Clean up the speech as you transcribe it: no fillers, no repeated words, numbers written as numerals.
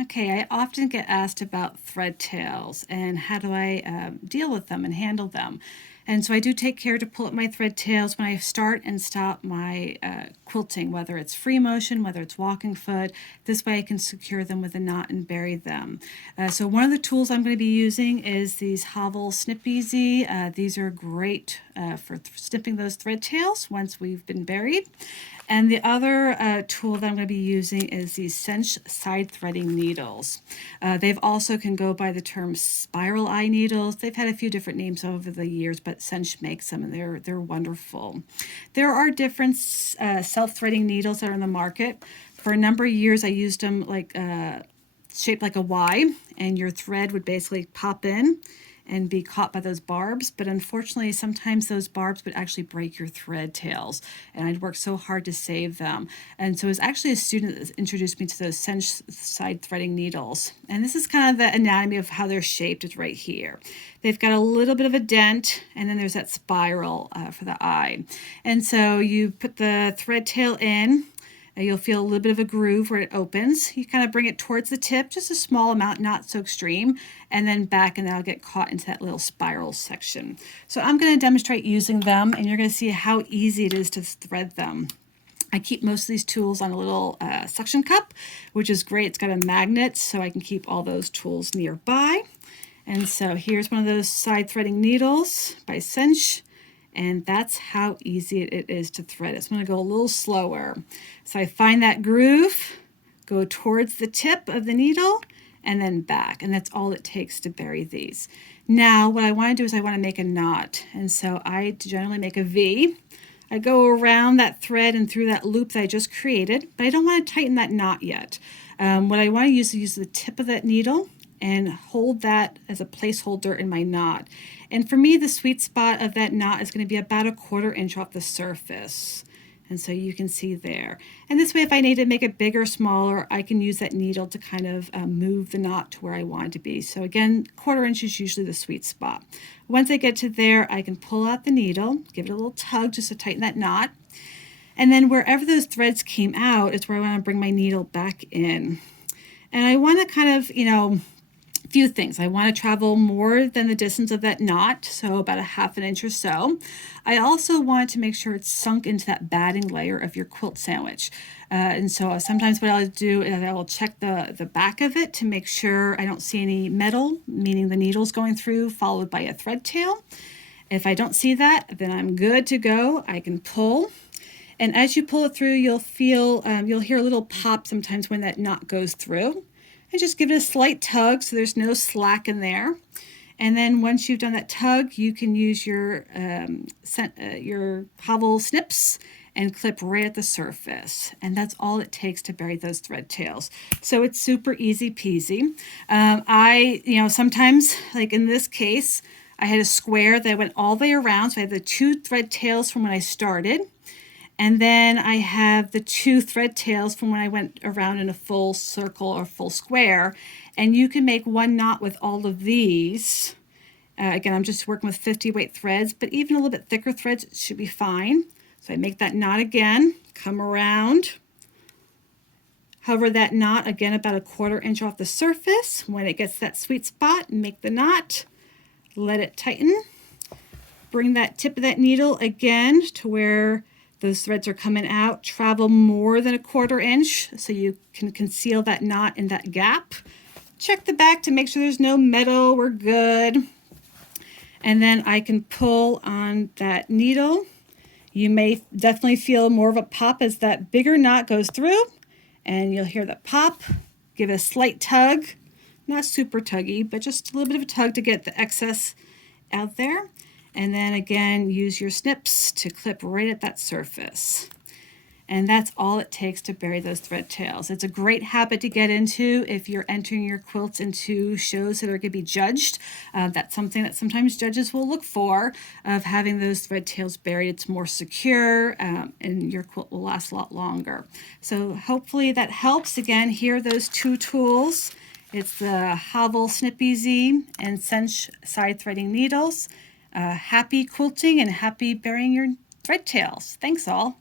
Okay, I often get asked about thread tails and how do I deal with them and handle them. And so I do take care to pull up my thread tails when I start and stop my quilting, whether it's free motion, whether it's walking foot. This way I can secure them with a knot and bury them. So one of the tools I'm going to be using is these Havel Snip Easy. These are great for snipping those thread tails once we've been buried. And the other tool that I'm going to be using is these Sench side threading needles. They've also can go by the term spiral eye needles. They've had a few different names over the years, but Sench makes them, and they're wonderful. There are different self-threading needles that are in the market. For a number of years, I used them like shaped like a Y, and your thread would basically pop in and be caught by those barbs. But unfortunately, sometimes those barbs would actually break your thread tails, and I'd worked so hard to save them. And so it was actually a student that introduced me to those Sench side threading needles. And this is kind of the anatomy of how they're shaped. It's right here. They've got a little bit of a dent, and then there's that spiral for the eye. And so you put the thread tail in. You'll feel a little bit of a groove where it opens. You kind of bring it towards the tip, just a small amount, not so extreme, and then back, and that'll get caught into that little spiral section. So I'm going to demonstrate using them, and you're going to see how easy it is to thread them. I keep most of these tools on a little suction cup, which is great. It's got a magnet, so I can keep all those tools nearby. And so here's one of those side threading needles by Sench. And that's how easy it is to thread it. So I'm going to go a little slower. So I find that groove, go towards the tip of the needle, and then back. And that's all it takes to bury these. Now, what I want to do is I want to make a knot. And so I generally make a V. I go around that thread and through that loop that I just created, but I don't want to tighten that knot yet. What I want to use is use the tip of that needle and hold that as a placeholder in my knot. And for me, the sweet spot of that knot is going to be about 1/4 inch off the surface. And so you can see there. And this way, if I need to make it bigger or smaller, I can use that needle to kind of move the knot to where I want it to be. So again, 1/4 inch is usually the sweet spot. Once I get to there, I can pull out the needle, give it a little tug just to tighten that knot. And then wherever those threads came out is where I want to bring my needle back in. And I want to kind of, few things. I want to travel more than the distance of that knot, so about 1/2 inch or so. I also want to make sure it's sunk into that batting layer of your quilt sandwich. And so sometimes what I'll do is I will check the back of it to make sure I don't see any metal, meaning the needle's going through, followed by a thread tail. If I don't see that, then I'm good to go. I can pull. And as you pull it through, you'll hear a little pop sometimes when that knot goes through. And just give it a slight tug so there's no slack in there. And then once you've done that tug, you can use your Havel snips and clip right at the surface. And that's all it takes to bury those thread tails. So it's super easy peasy. Sometimes, like in this case, I had a square that went all the way around. So I have the 2 thread tails from when I started. And then I have the 2 thread tails from when I went around in a full circle or full square. And you can make one knot with all of these. Again, I'm just working with 50 weight threads, but even a little bit thicker threads should be fine. So I make that knot again, come around, hover that knot again about 1/4 inch off the surface. When it gets that sweet spot, make the knot, let it tighten. Bring that tip of that needle again to where those threads are coming out. Travel more than 1/4 inch so you can conceal that knot in that gap. Check the back to make sure there's no metal. We're good. And then I can pull on that needle. You may definitely feel more of a pop as that bigger knot goes through, and you'll hear the pop. Give it a slight tug, not super tuggy, but just a little bit of a tug to get the excess out there. And then again, use your snips to clip right at that surface. And that's all it takes to bury those thread tails. It's a great habit to get into if you're entering your quilts into shows that are going to be judged. That's something that sometimes judges will look for, of having those thread tails buried. It's more secure, and your quilt will last a lot longer. So hopefully that helps. Again, here are those 2 tools. It's the Havel Snip Easy and Sench side threading needles. Happy quilting and happy burying your thread tails. Thanks all.